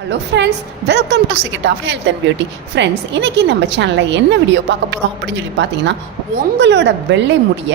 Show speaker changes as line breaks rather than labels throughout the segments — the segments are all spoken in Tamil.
Hello friends welcome to secret of health and beauty friends இன்னைக்கு நம்ம சேனலில் என்ன வீடியோ பார்க்க போகிறோம் அப்படின்னு சொல்லி பார்த்தீங்கன்னா உங்களோட வெள்ளை முடிய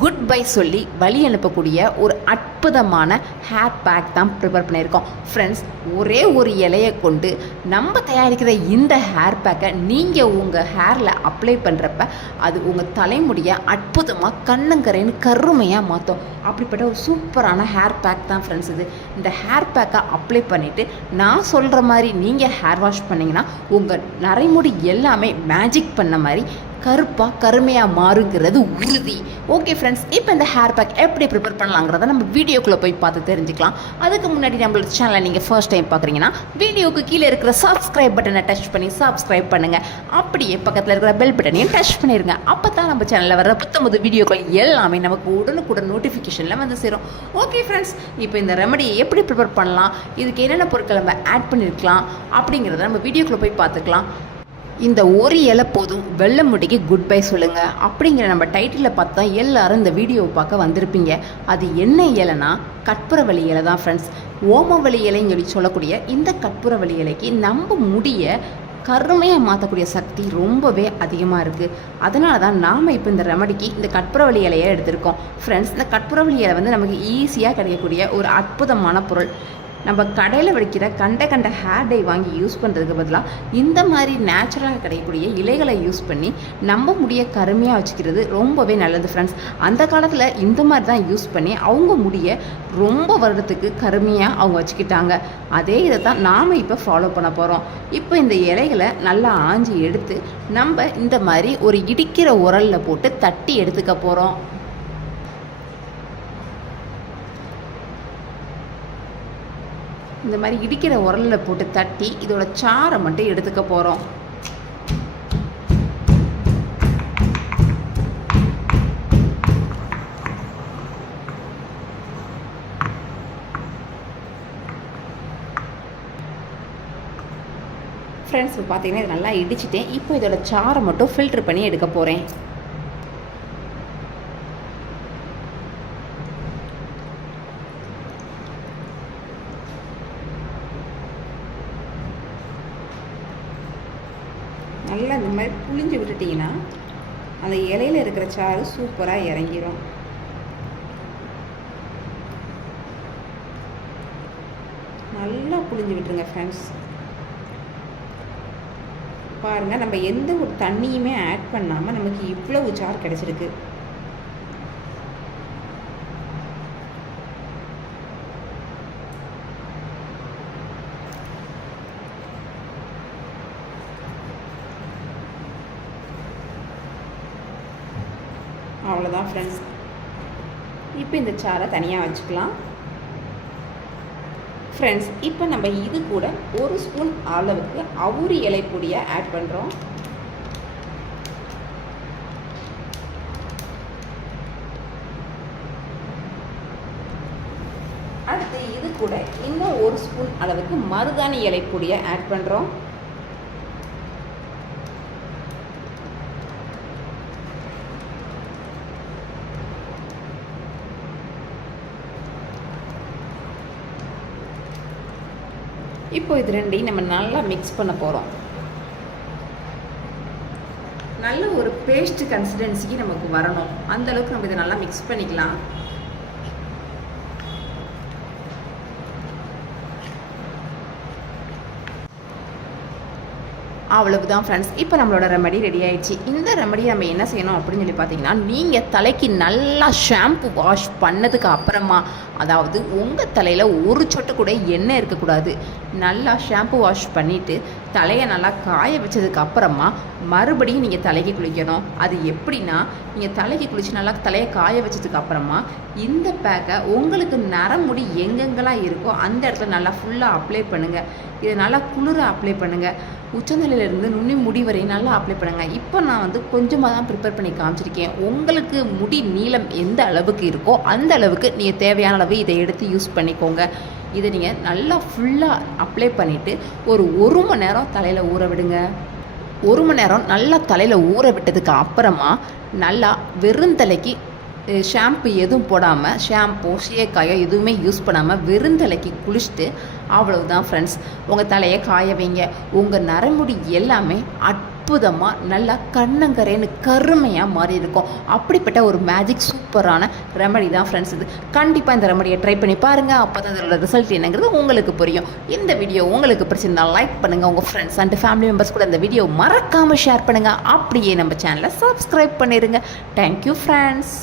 குட் பை சொல்லி வழி அனுப்பக்கூடிய ஒரு அற்புதமான ஹேர் பேக் தான் ப்ரிப்பேர் பண்ணியிருக்கோம். ஃப்ரெண்ட்ஸ் ஒரே ஒரு இலையை கொண்டு நம்ம தயாரிக்கிற இந்த ஹேர் பேக்கை நீங்கள் உங்கள் ஹேரில் அப்ளை பண்ணுறப்ப அது உங்கள் தலைமுடியை அற்புதமாக கண்ணங்கரைன்னு கருமையாக மாற்றும் அப்படிப்பட்ட ஒரு சூப்பரான ஹேர் பேக் தான் ஃப்ரெண்ட்ஸ் இது. இந்த ஹேர் பேக்கை அப்ளை பண்ணிவிட்டு நான் சொல்கிற மாதிரி நீங்கள் ஹேர் வாஷ் பண்ணிங்கன்னா உங்கள் நரைமுடி எல்லாமே மேஜிக் பண்ண மாதிரி கருப்பாக கருமையாக மாறுங்கிறது உறுதி. ஓகே ஃப்ரெண்ட்ஸ் இப்போ இந்த ஹேர் பேக் எப்படி ப்ரிப்பேர் பண்ணலாங்கிறத நம்ம வீடியோக்குள்ளே போய் பார்த்து தெரிஞ்சுக்கலாம். அதுக்கு முன்னாடி நம்மளோட சேனலை நீங்கள் ஃபர்ஸ்ட் டைம் பார்க்குறீங்கன்னா வீடியோக்கு கீழே இருக்கிற சப்ஸ்கிரைப் பட்டனை டச் பண்ணி சப்ஸ்கிரைப் பண்ணுங்கள் அப்படியே பக்கத்தில் இருக்கிற பெல் பட்டனையும் டச் பண்ணிடுங்க அப்போ தான் நம்ம சேனலில் வர புத்தம்பது வீடியோக்கள் எல்லாமே நமக்கு உடனுக்குடன் நோட்டிஃபிகேஷனில் வந்து சேரும். ஓகே ஃப்ரெண்ட்ஸ் இப்போ இந்த ரெமடியை எப்படி ப்ரிப்பேர் பண்ணலாம்? இதுக்கு என்னென்ன பொருட்கள் நம்ம ஆட் பண்ணியிருக்கலாம் அப்படிங்கிறத நம்ம வீடியோக்குள்ளே போய் பார்த்துக்கலாம். இந்த ஒரு இலை போதும் வெள்ளை முடிக்கு குட் பை சொல்லுங்க. அப்படிங்கிற நம்ம டைட்டிலில் பார்த்தா எல்லாரும் இந்த வீடியோவை பார்க்க வந்திருப்பீங்க. அது என்ன இலைனா கற்பூரவள்ளி இலை தான் ஃப்ரெண்ட்ஸ் ஓமவள்ளி இலைன்னு சொல்லி சொல்லக்கூடிய இந்த கற்பூரவள்ளி இலைக்கு நம்ம முடிய கருமையாக மாற்றக்கூடிய சக்தி ரொம்பவே அதிகமாக இருக்குது அதனால தான் நாம் இப்போ இந்த ரெமடிக்கு இந்த கற்பூரவள்ளி இலையை எடுத்திருக்கோம். ஃப்ரெண்ட்ஸ் இந்த கற்பூரவள்ளி இலை வந்து நமக்கு ஈஸியாக கிடைக்கக்கூடிய ஒரு அற்புதமான பொருள். நம்ம கடையில் வைக்கிற கண்ட கண்ட ஹேர் டை வாங்கி யூஸ் பண்ணுறதுக்கு பதிலாக இந்த மாதிரி நேச்சுரலாக கிடைக்கக்கூடிய இலைகளை யூஸ் பண்ணி நம்ம முடிய கருமையாக வச்சுக்கிறது ரொம்பவே நல்லது ஃப்ரெண்ட்ஸ் அந்த காலத்தில் இந்த மாதிரி தான் யூஸ் பண்ணி அவங்க முடிய ரொம்ப வருடத்துக்கு கருமையாக அவங்க வச்சுக்கிட்டாங்க. அதே இதை தான் நாம் இப்போ ஃபாலோ பண்ண போகிறோம் இப்போ இந்த இலைகளை நல்லா ஆஞ்சி எடுத்து நம்ம இந்த மாதிரி ஒரு இடிக்கிற உரலில் போட்டு தட்டி எடுத்துக்க போகிறோம் இந்த மாதிரி இடிக்கிற உரலில் போட்டு தட்டி இதோட சாரை மட்டும் எடுத்துக்க போகிறோம் ஃப்ரெண்ட்ஸ் இப்போ பார்த்தீங்கன்னா இது நல்லா இடிச்சிட்டேன் இப்போ இதோட சாரை மட்டும் ஃபில்ட்ரு பண்ணி எடுக்க போகிறேன் நல்லா இந்த மாதிரி புளிஞ்சு விட்டுட்டிங்கன்னா அந்த இலையில இருக்கிற சாறு சூப்பராக இறங்கிரும். நல்லா புளிஞ்சு விட்டுருங்க ஃப்ரெண்ட்ஸ் பாருங்கள் நம்ம எந்த ஒரு தண்ணியுமே ஆட் பண்ணாமல் நமக்கு இவ்வளவு சார் கிடச்சிருக்கு. அவ்வளோதான் ஃப்ரெண்ட்ஸ் இப்போ இந்த சாரை தனியாக வச்சுக்கலாம். ஃப்ரெண்ட்ஸ் இப்போ நம்ம இது கூட ஒரு ஸ்பூன் அளவுக்கு அவுரி இலை பொடியை ஆட் பண்ணுறோம் அடுத்து இது கூட இன்னும் ஒரு ஸ்பூன் அளவுக்கு மருதாணி இலை பொடியை ஆட் பண்ணுறோம் இப்போ இது ரெண்டையும் நம்ம நல்லா மிக்ஸ் பண்ண போகிறோம் நல்ல ஒரு பேஸ்ட் கன்சிஸ்டன்சிக்கு நமக்கு வரணும். அந்த அளவுக்கு நம்ம இதை நல்லா மிக்ஸ் பண்ணிக்கலாம். அவ்வளவுதான் ஃப்ரெண்ட்ஸ் இப்போ நம்மளோட ரெமடி ரெடி ஆயிடுச்சு. இந்த ரெமடி நம்ம என்ன செய்யணும் அப்படின்னு சொல்லி பார்த்தீங்கன்னா நீங்கள் தலைக்கு நல்லா ஷாம்பு வாஷ் பண்ணதுக்கு அப்புறமா அதாவது உங்கள் தலையில் ஒரு சொட்டு கூட எண்ணெய் இருக்கக்கூடாது. நல்லா ஷாம்பு வாஷ் பண்ணிவிட்டு தலையை நல்லா காய வச்சதுக்கு அப்புறமா மறுபடியும் நீங்கள் தலைக்கு குளிக்கணும். அது எப்படின்னா நீங்கள் தலைக்கு குளித்து நல்லா தலையை காய வச்சதுக்கு அப்புறமா இந்த பேக்கை உங்களுக்கு நரமுடி எங்கெங்கெல்லாம் இருக்கோ அந்த இடத்துல நல்லா ஃபுல்லாக அப்ளை பண்ணுங்கள் இதை நல்லா குளிர அப்ளை பண்ணுங்கள் உச்சநிலையிலேருந்து நுனி முடி வரை நல்லா அப்ளை பண்ணுங்கள் இப்போ நான் வந்து கொஞ்சமாக தான் ப்ரிப்பேர் பண்ணி காமிச்சிருக்கேன். உங்களுக்கு முடி நீளம் எந்த அளவுக்கு இருக்கோ அந்த அளவுக்கு நீங்கள் தேவையான அளவு இதை எடுத்து யூஸ் பண்ணிக்கோங்க. இதை நீங்கள் நல்லா ஃபுல்லாக அப்ளை பண்ணிவிட்டு ஒரு ஒரு மணி நேரம் தலையில் ஊற விடுங்க. ஒரு மணி நேரம் நல்லா தலையில் ஊற விட்டதுக்கு அப்புறமா நல்லா வெறுந்தலைக்கு ஷாம்பு எதுவும் போடாமல் ஷாம்பு சீயக்காயோ எதுவுமே யூஸ் பண்ணாமல் வெறுந்தலைக்கு குளிச்சுட்டு அவ்வளவுதான் ஃப்ரெண்ட்ஸ் உங்கள் தலையை காய வைங்க. உங்கள் நரமுடி எல்லாமே அட் அற்புதமாக நல்லா கண்ணங்கரேன்னு கருமையாக மாறி இருக்கும் அப்படிப்பட்ட ஒரு மேஜிக் சூப்பரான ரெமடி தான் ஃப்ரெண்ட்ஸ் இது. கண்டிப்பாக இந்த ரெமடியை ட்ரை பண்ணி பாருங்கள் அப்போ தான் இதோட ரிசல்ட் என்னங்கிறது உங்களுக்கு புரியும். இந்த வீடியோ உங்களுக்கு பிடிச்சிருந்தா லைக் பண்ணுங்கள் உங்கள் ஃப்ரெண்ட்ஸ் அண்ட் ஃபேமிலி மெம்பர்ஸ் கூட இந்த வீடியோ மறக்காமல் ஷேர் பண்ணுங்கள் அப்படியே நம்ம சேனலை சப்ஸ்கிரைப் பண்ணிடுங்க தேங்க்யூ ஃப்ரெண்ட்ஸ்